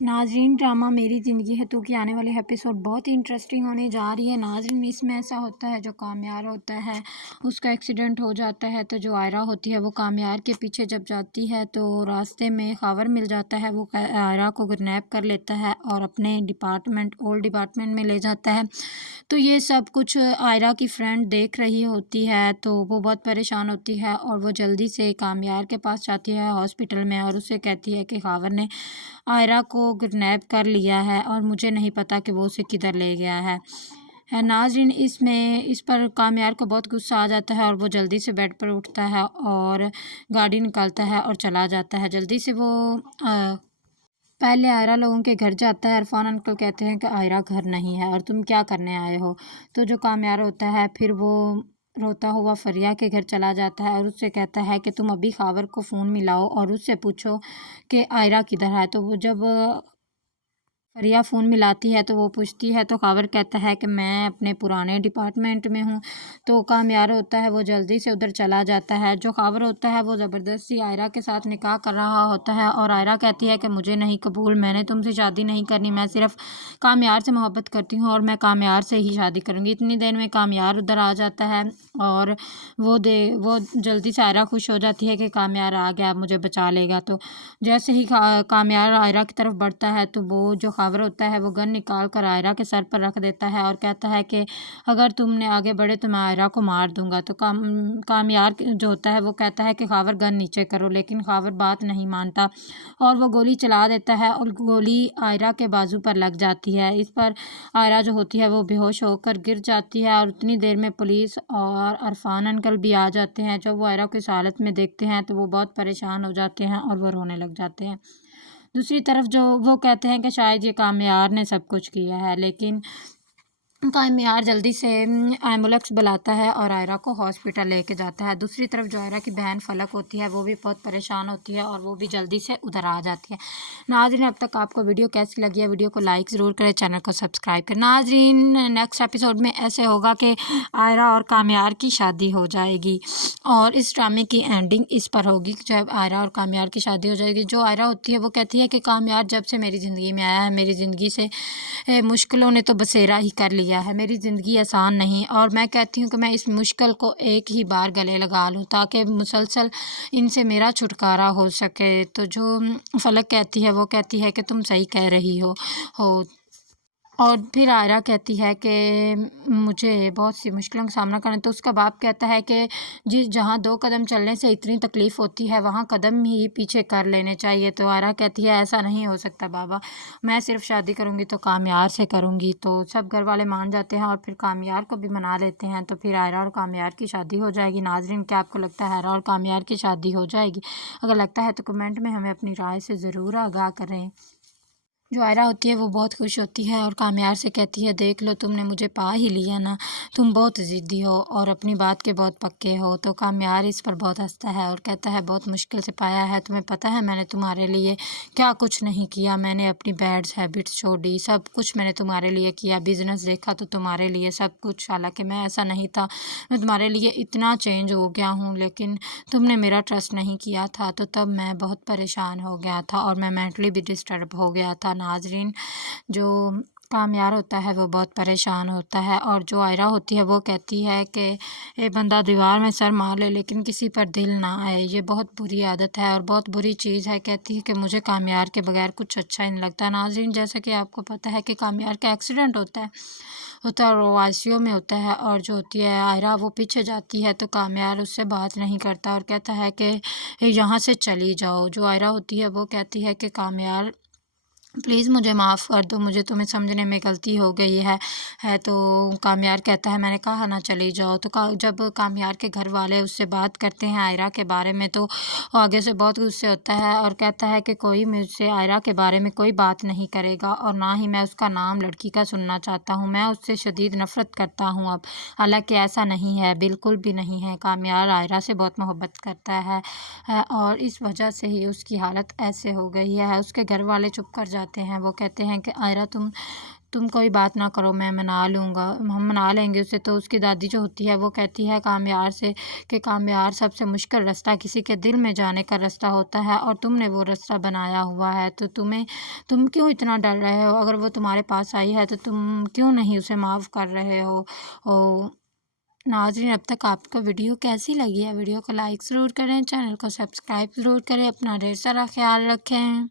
नाज़रीन, ड्रामा मेरी ज़िंदगी है टू की आने वाली एपिसोड बहुत ही इंटरेस्टिंग होने जा रही है। नाज़रीन, इसमें ऐसा होता है, जो कामयार होता है उसका एक्सीडेंट हो जाता है, तो जो आयरा होती है वो कामयार के पीछे जब जाती है तो रास्ते में खबर मिल जाता है। वो आयरा को किडनैप कर लेता है और अपने ओल्ड डिपार्टमेंट में ले जाता है। तो ये सब कुछ आयरा की फ्रेंड देख रही होती है, तो वो बहुत परेशान होती है और वो जल्दी से कामयार के पास जाती है हॉस्पिटल में और उससे कहती है कि खबर ने आयरा को किडनैप कर लिया है और मुझे नहीं पता कि वो उसे किधर ले गया है। नाज़रीन, इस पर कामयार को बहुत गुस्सा आ जाता है और वो जल्दी से बेड पर उठता है और गाड़ी निकालता है और चला जाता है। जल्दी से वो पहले आयरा लोगों के घर जाता है। इरफान अंकल कहते हैं कि आयरा घर नहीं है और तुम क्या करने आए हो। तो जो कामयार होता है फिर वो रोता हुआ फरिया के घर चला जाता है और उससे कहता है कि तुम अभी खावर को फ़ोन मिलाओ और उससे पूछो कि आयरा किधर है। तो वो जब फरिया फ़ोन मिलाती है तो वो पूछती है, तो खावर कहता है कि मैं अपने पुराने डिपार्टमेंट में हूँ। तो कामयार होता है वो जल्दी से उधर चला जाता है। जो खावर होता है वो ज़बरदस्ती आयरा के साथ निकाह कर रहा होता है और आयरा कहती है कि मुझे नहीं कबूल, मैंने तुमसे शादी नहीं करनी, मैं सिर्फ़ कामयार से मोहब्बत करती हूँ और मैं कामयार से ही शादी करूँगी। इतनी देर में कामयार उधर आ जाता है और वो जल्दी से आयरा खुश हो जाती है कि कामयार आ गया, मुझे बचा लेगा। तो जैसे ही कामयार आयरा की तरफ बढ़ता है तो वो जो खावर होता है वो गन निकाल कर आयरा के सर पर रख देता है और कहता है कि अगर तुमने आगे बढ़े तो मैं आयरा को मार दूंगा। तो कामयार जो होता है वो कहता है कि खावर गन नीचे करो, लेकिन खावर बात नहीं मानता और वो गोली चला देता है और गोली आयरा के बाजू पर लग जाती है। इस पर आयरा जो होती है वो बेहोश होकर गिर जाती है और उतनी देर में पुलिस और अरफान अंकल भी आ जाते हैं। जब वो आयरा को इस हालत में देखते हैं तो वो बहुत परेशान हो जाते हैं और वो रोने लग जाते हैं। दूसरी तरफ जो वो कहते हैं कि शायद ये कामयार ने सब कुछ किया है, लेकिन कामयार जल्दी से एम्बुलेंस बुलाता है और आयरा को हॉस्पिटल लेके जाता है। दूसरी तरफ जो आयरा की बहन फलक होती है वो भी बहुत परेशान होती है और वो भी जल्दी से उधर आ जाती है। नाज़रीन, अब तक आपको वीडियो कैसी लगी है, वीडियो को लाइक ज़रूर करें, चैनल को सब्सक्राइब करें। नाज़रीन, नेक्स्ट एपिसोड में ऐसे होगा कि आयरा और कामयार की शादी हो जाएगी और इस ड्रामे की एंडिंग इस पर होगी जब आयरा और कामयार की शादी हो जाएगी। जो आयरा होती है वो कहती है कि कामयार जब से मेरी ज़िंदगी में आया है, मेरी ज़िंदगी से मुश्किलों ने तो बसेरा ही कर लिया है, मेरी ज़िंदगी आसान नहीं। और मैं कहती हूँ कि मैं इस मुश्किल को एक ही बार गले लगा लूँ ताकि मुसलसल इनसे मेरा छुटकारा हो सके। तो जो फलक कहती है वो कहती है कि तुम सही कह रही हो। और फिर आयरा कहती है कि मुझे बहुत सी मुश्किलों का सामना करना, तो उसका बाप कहता है कि जहाँ 2 कदम चलने से इतनी तकलीफ़ होती है वहाँ कदम ही पीछे कर लेने चाहिए। तो आयरा कहती है ऐसा नहीं हो सकता बाबा, मैं सिर्फ़ शादी करूँगी तो कामयार से करूँगी। तो सब घर वाले मान जाते हैं और फिर कामयार को भी मना लेते हैं। तो फिर आयरा और कामयार की शादी हो जाएगी। नाज़रीन, क्या आपको लगता है आयरा और कामयार की शादी हो जाएगी? अगर लगता है तो कमेंट में हमें अपनी राय से ज़रूर आगाह करें। जो आयरा होती है वो बहुत खुश होती है और कामयार से कहती है, देख लो तुमने मुझे पा ही लिया ना, तुम बहुत ज़िद्दी हो और अपनी बात के बहुत पक्के हो। तो कामयार इस पर बहुत हंसता है और कहता है बहुत मुश्किल से पाया है, तुम्हें पता है मैंने तुम्हारे लिए क्या कुछ नहीं किया, मैंने अपनी बैड हैबिट्स छोड़ी, सब कुछ मैंने तुम्हारे लिए किया, बिज़नेस देखा तो तुम्हारे लिए सब कुछ, हालांकि मैं ऐसा नहीं था, मैं तुम्हारे लिए इतना चेंज हो गया हूँ, लेकिन तुमने मेरा ट्रस्ट नहीं किया था तो तब मैं बहुत परेशान हो गया था और मैं मेंटली भी डिस्टर्ब हो गया था। नाज़रीन, जो कामयार होता है वो बहुत परेशान होता है और जो आयरा होती है वो कहती है कि ये बंदा दीवार में सर मार ले लेकिन किसी पर दिल ना आए, ये बहुत बुरी आदत है और बहुत बुरी चीज़ है। कहती है कि मुझे कामयार के बगैर कुछ अच्छा ही नहीं लगता। नाज़रीन, जैसे कि आपको पता है कि कामयार का एक्सीडेंट होता है और वो आईसीयू में होता है और जो होती है आयरा वो पीछे जाती है तो कामयार उससे बात नहीं करता और कहता है कि यहाँ से चली जाओ। जो आयरा होती है वो कहती है कि कामयार प्लीज़ मुझे माफ़ कर दो, मुझे तुम्हें समझने में गलती हो गई है। तो कामयार कहता है मैंने कहा ना चली जाओ। तो जब कामयार के घर वाले उससे बात करते हैं आयरा के बारे में तो वो आगे से बहुत गुस्से होता है और कहता है कि कोई मुझसे आयरा के बारे में कोई बात नहीं करेगा और ना ही मैं उसका नाम लड़की का सुनना चाहता हूँ, मैं उससे शदीद नफ़रत करता हूँ अब। हालाँकि ऐसा नहीं है, बिल्कुल भी नहीं है। कामयार आयरा से बहुत मोहब्बत करता है और इस वजह से ही उसकी हालत ऐसे हो गई है। उसके घर वाले चुप कर जाते हैं। वो कहते हैं कि आयरा तुम कोई बात ना करो, मैं मना लूँगा, हम मना लेंगे उसे। तो उसकी दादी जो होती है वो कहती है कामयार से कि कामयार, सबसे मुश्किल रास्ता किसी के दिल में जाने का रास्ता होता है और तुमने वो रास्ता बनाया हुआ है, तो तुम क्यों इतना डर रहे हो? अगर वो तुम्हारे पास आई है तो तुम क्यों नहीं उसे माफ़ कर रहे हो? ओ नाज़रीन, अब तक आपको वीडियो कैसी लगी है? वीडियो को लाइक ज़रूर करें, चैनल को सब्सक्राइब ज़रूर करें, अपना ढेर सारा ख्याल रखें।